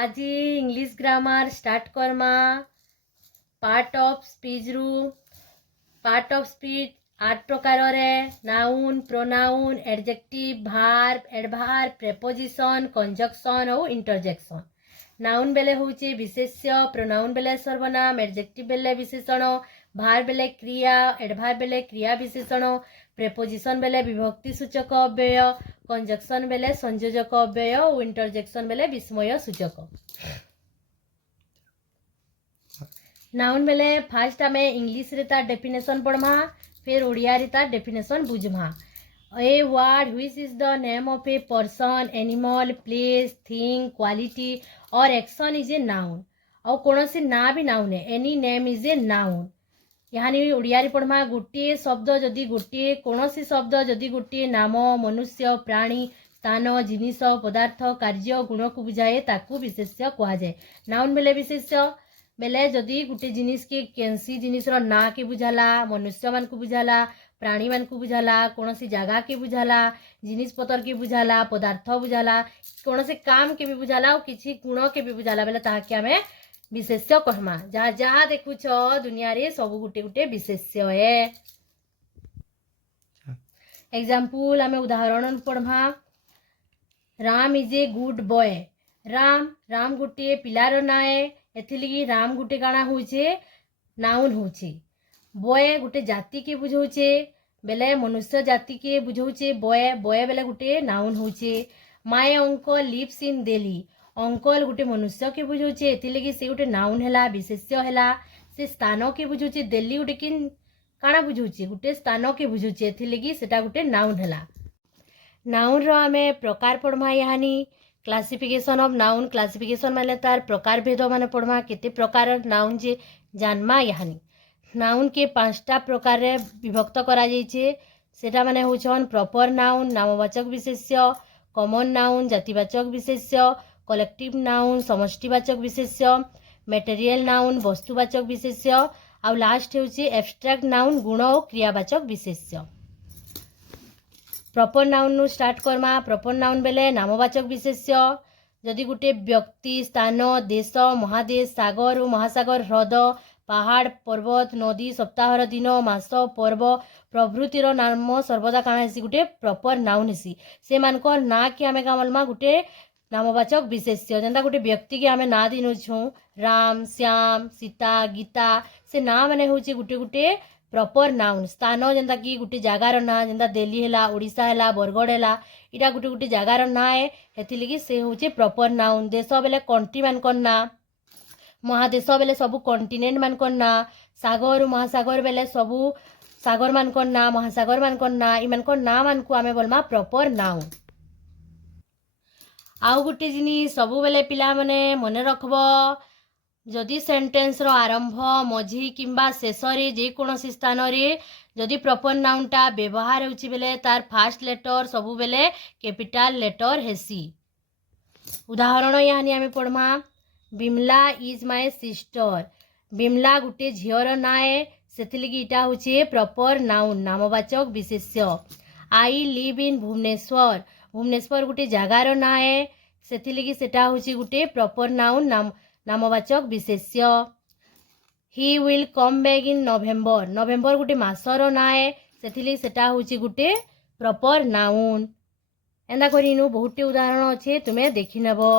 आज English grammar start Karma part of speech रु part of speech 8 प्रकार रे noun pronoun adjective verb adverb preposition conjunction और interjection. Noun बेले होचे विशेष्य प्रोनाउन बेले सर्वनाम एडजेक्टिव बेले विशेषण भार्ब बेले क्रिया एडभार्ब बेले क्रिया विशेषण प्रेपोजिशन बेले विभक्ति सूचक अव्यय कंजक्शन बेले संयोजक अव्यय और इंटरजेक्शन बेले विस्मय सूचक। नाउन बेले फास्ट आम इंग्लिश रे तार डेफिनेशन पढ़मा फिर ओडिया रे तार डेफिनेशन बुझमा। A word which is the name of a person animal place thing quality और एक्शन इज ए नाउन और कौन सी ना भी नाउन है any name is a noun. यहाँ ओडिया रे पढ़मा गोटे शब्द जदि गोटे कौन सी शब्द जदि गोटे नाम मनुष्य प्राणी स्थान जिनिस पदार्थ कार्य गुण को बुझाए ताकू विशेष्य कह जाए। नाउन बेले विशेष्य बेले जदि गोटे जिनिस के कैंसी जिनिस रो ना के बुझाला मनुष्य मान को बुझाला प्राणी मान को बुझाला कौन सी जगह के बुझाला जिनिस पतर के बुझाला पदार्थ बुझाला कौन से काम के भी बुझाला और किसी गुण के भी बुझाला बेले ताके हमें विशेष्य कहमा। जहाँ जहाँ देखुछ दुनिया रे सब गुटे गुटे विशेष्य है। एग्जाम्पल आम उदाहरण पढ़मा Ram is a good boy. Ram Ram गोटे पिलार ना है एथिलगी राम गोटे काଣା होचे नाउन होचे। बॉय गोटे जाति के बुझौचे बेले मनुष्य जाति के बुझौचे बॉय बॉय बेले गोटे नाउन होचे। My uncle lives in Delhi uncle गोटे मनुष्य के बुझौचे एथिलगी से गोटे नाउन हैला विशेष्य हैला। से स्थान के बुझौचे दिल्ली गोटे किन काଣା बुझौचे गोटे स्थान के बुझौचे एथिलगी सेटा गोटे नाउन हैला। नाउन रो आमे प्रकार पढ़मा यानी क्लासिफिकेशन ऑफ नाउन क्लासिफिकेशन माने तार प्रकार भेद माने पढ़मा केते प्रकार नाउन जे जानमा यानी नाउन के 5टा प्रकार रे विभक्त करा जाइछे सेटा माने होछन प्रॉपर नाउन नामवाचक विशेष्य कॉमन नाउन जातिवाचक विशेष्य कलेक्टिव नाउन समष्टिवाचक विशेष्य मटेरियल नाउन वस्तुवाचक विशेष्य और लास्ट होछि एब्स्ट्रैक्ट नाउन गुण और क्रियावाचक विशेष्य। प्रॉपर नाउन नु स्टार्ट करमा। प्रॉपर नाउन बेले नामवाचक विशेष्य जदि गोटे व्यक्ति स्थान देश महादेश सागर और महासागर ह्रद पहाड़ पर्वत नदी सप्ताहर दिन मास पर्व प्रभृतिर नाम सर्वदा काଣା हेसी गोटे प्रॉपर नाउन हेसी। से मानकर ना कि आमे का मलमा गोटे नामवाचक विशेष्य जेंता गोटे व्यक्ति के आमे ना दिनुछु राम श्याम सीता गीता से ना माने होची गोटे गोटे प्रॉपर नाउन। स्थान जेंता कि गोटे जगार ना जेंता दिल्ली हैला ओडिशा हैला बरगढ़ हैला इटा गोटे गोटे जगार ना है हेथिलगी से होची प्रॉपर नाउन। देश बेले कंट्री मानकर ना महादेश बेले सबु कॉन्टिनेंट मानकर ना सागर महासागर बेले सबु सागर मानकर ना महासागर मानकर ना इ मानकर ना मान को आमे बोलमा प्रॉपर नाउन। आउ गोटे जिनिस सबु बेले पिला माने मने रखबो जदि सेंटेंस रो आरंभ मझी किंबा शेष रे जे कोनोसी स्थान रे जदि प्रॉपर नाउन टा व्यवहार होछि बेले तार फर्स्ट लेटर सबु बेले कैपिटल लेटर हेसी। उदाहरण यानी आमे पढ़मा Bimla is my sister. Bimla गुटे झियर ना है सेथिलगी इटा होछि प्रॉपर नाउन नामवाचक विशेष्य। I live in Bhubaneswar Bhubaneswar गुटे जगार ना है सेथिलगी सेटा होछि गुटे प्रॉपर नाउन नामवाचक विशेष्य। He will come back in नवेम्बर नवेम्बर गोटे मासर ना है सेथिली सेटा होछि गोटे प्रॉपर नाउन। एंदा करिनु बहुते उदाहरण अच्छे तुम्हें देखि नेबो।